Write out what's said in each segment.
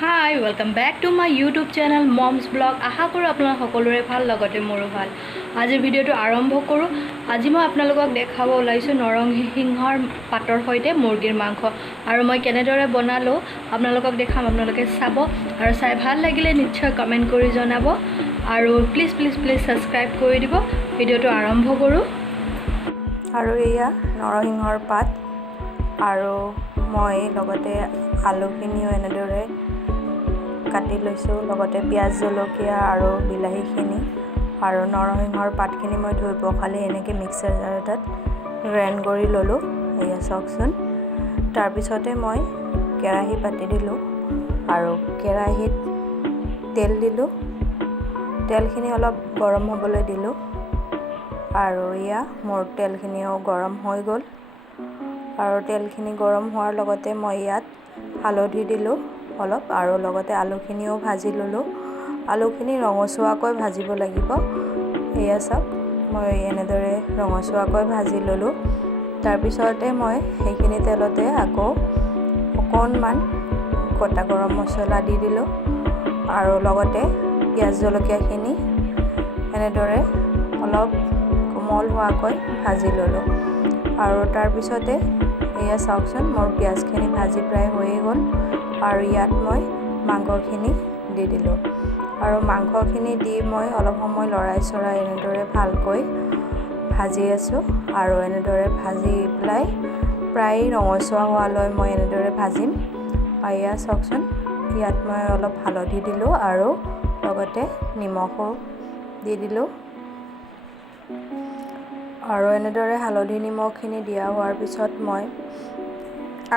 Hi, welcome back to my YouTube channel Mom's Blog. আশা কৰোঁ আপোনালোক সকলোৰে ভাল লগতে মোৰো ভাল। আজি ভিডিঅ'টো আৰম্ভ কৰোঁ। আজি মই আপোনালোকক দেখাব ওলাইছোঁ নৰসিংহৰ পাতৰ সৈতে মুৰ্গীৰ মাংস আৰু মই কেনেদৰে বনালো আপোনালোকক দেখাম। আপোনালোকে চাব আৰু চাই ভাল লাগিলে নিশ্চয় কমেন্ট কৰি জনাব আৰু প্লিজ সাবস্ক্ৰাইব কৰি দিব। ভিডিঅ'টো আৰম্ভ কৰোঁ। আৰু এয়া নৰসিংহৰ পাত আৰু মই লগতে আলুখিনিও এনেদৰে কাটি লৈছোঁ, লগতে পিঁয়াজ জলকীয়া আৰু বিলাহীখিনি আৰু নৰসিংহৰ পাতখিনি মই ধুই পখালি এনেকৈ মিক্সাৰ জাৰ এটাত গ্ৰাইণ্ড কৰি ল'লোঁ। এয়া চাওকচোন। তাৰপিছতে মই কেৰাহী পাতি দিলোঁ আৰু কেৰাহীত তেল দিলোঁ। তেলখিনি অলপ গৰম হ'বলৈ দিলোঁ আৰু এয়া মোৰ তেলখিনিও গৰম হৈ গ'ল আৰু তেলখিনি গৰম হোৱাৰ লগতে মই ইয়াত হালধি দিলোঁ অলপ আৰু লগতে আলুখিনিও ভাজি ল'লোঁ। আলুখিনি ৰঙচুৱাকৈ ভাজিব লাগিব। এয়া চাওক, মই এনেদৰে ৰঙচুৱাকৈ ভাজি ল'লোঁ। তাৰপিছতে মই সেইখিনি তেলতে আকৌ অকণমান গোটা গৰম মছলা দি দিলোঁ আৰু লগতে পিঁয়াজ জলকীয়াখিনি এনেদৰে অলপ কোমল হোৱাকৈ ভাজি ল'লোঁ আৰু তাৰপিছতে এয়া চাওকচোন, মোৰ পিঁয়াজখিনি ভাজি প্ৰায় হৈয়ে গ'ল আৰু ইয়াত মই মাংসখিনি দি দিলোঁ আৰু মাংসখিনি দি মই অলপ সময় লৰাই চৰাই এনেদৰে ভালকৈ ভাজি আছোঁ আৰু এনেদৰে ভাজি পেলাই প্ৰায় ৰঙচুৱা হোৱালৈ মই এনেদৰে ভাজিম। এয়া চাওকচোন, ইয়াত মই অলপ হালধি দিলোঁ আৰু লগতে নিমখো দি দিলোঁ আৰু এনেদৰে হালধি নিমখখিনি দিয়া হোৱাৰ পিছত মই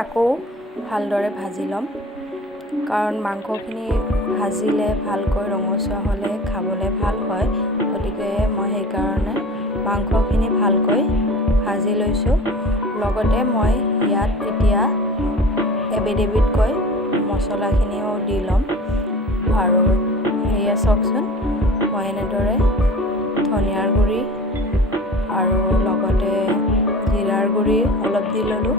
আকৌ ভালদৰে ভাজি ল'ম, কাৰণ মাংসখিনি ভাজিলে ভালকৈ ৰঙচুৱা হ'লে খাবলৈ ভাল হয়। গতিকে মই সেইকাৰণে মাংসখিনি ভালকৈ ভাজি লৈছোঁ। লগতে মই ইয়াত এতিয়া এবিধকৈ মছলাখিনিও দি ল'ম আৰু এয়া চাওকচোন, মই এনেদৰে ধনিয়াৰ গুড়ি আৰু লগতে জিৰাৰ গুড়ি অলপ দি ল'লোঁ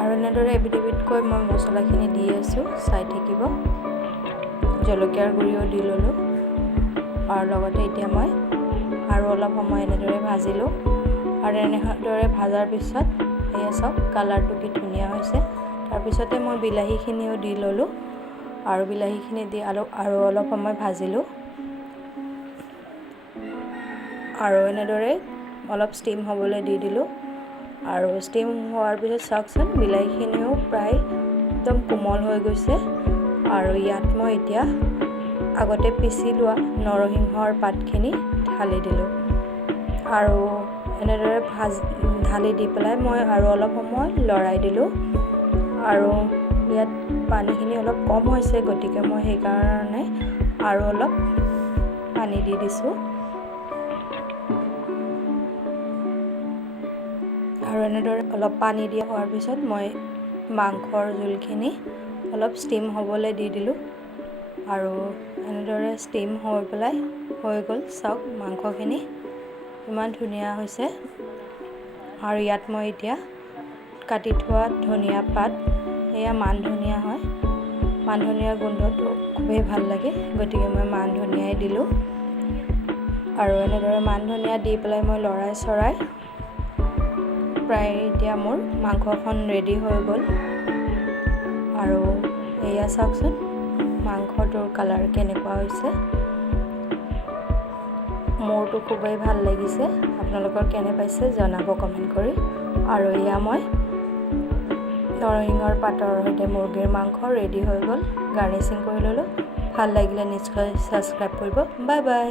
আৰু এনেদৰে এবিধকৈ মই মছলাখিনি দি আছোঁ, চাই থাকিব। জলকীয়াৰ গুড়িও দি ল'লোঁ আৰু লগতে এতিয়া মই আৰু অলপ সময় এনেদৰে ভাজিলোঁ আৰু এনেদৰে ভাজাৰ পিছত এয়া চাওক, কালাৰটো কি ধুনীয়া হৈছে। তাৰপিছতে মই বিলাহীখিনিও দি ল'লোঁ আৰু বিলাহীখিনি দি আৰু অলপ সময় ভাজিলোঁ আৰু এনেদৰে অলপ ষ্টিম হ'বলৈ দি দিলোঁ আৰু ষ্টিম হোৱাৰ পিছত চাওকচোন, বিলাহীখিনিও প্ৰায় একদম কোমল হৈ গৈছে আৰু ইয়াত মই এতিয়া আগতে পিচি লোৱা নৰসিংহৰ পাতখিনি ঢালি দিলোঁ আৰু এনেদৰে ঢালি দি পেলাই মই আৰু অলপ সময় লৰাই দিলোঁ আৰু ইয়াত পানীখিনি অলপ কম হৈছে, গতিকে মই সেইকাৰণে আৰু অলপ পানী দি দিছোঁ আৰু এনেদৰে অলপ পানী দিয়া হোৱাৰ পিছত মই মাংসৰ জোলখিনি অলপ ষ্টিম হ'বলৈ দি দিলোঁ আৰু এনেদৰে ষ্টিম হৈ পেলাই হৈ গ'ল। চাওক, মাংসখিনি ইমান ধুনীয়া হৈছে আৰু ইয়াত মই এতিয়া কাটি থোৱা ধনিয়া পাত, এয়া মান ধনিয়া হয়, মান ধনিয়াৰ গোন্ধটো খুবেই ভাল লাগে, গতিকে মই মান ধনিয়াই দিলোঁ আৰু এনেদৰে মান ধনিয়া দি পেলাই মই লৰাই চৰাই প্ৰায় এতিয়া মোৰ মাংসখন ৰেডি হৈ গ'ল আৰু এয়া চাওকচোন, মাংসটোৰ কালাৰ কেনেকুৱা হৈছে। মোৰতো খুবেই ভাল লাগিছে, আপোনালোকৰ কেনে পাইছে জনাব কমেণ্ট কৰি। আৰু এয়া মই নৰসিংহৰ পাতৰ সৈতে মুৰ্গীৰ মাংস ৰেডি হৈ গ'ল, গাৰ্নিচিং কৰি ল'লোঁ। ভাল লাগিলে নিশ্চয় ছাবস্ক্ৰাইব কৰিব। Bye bye.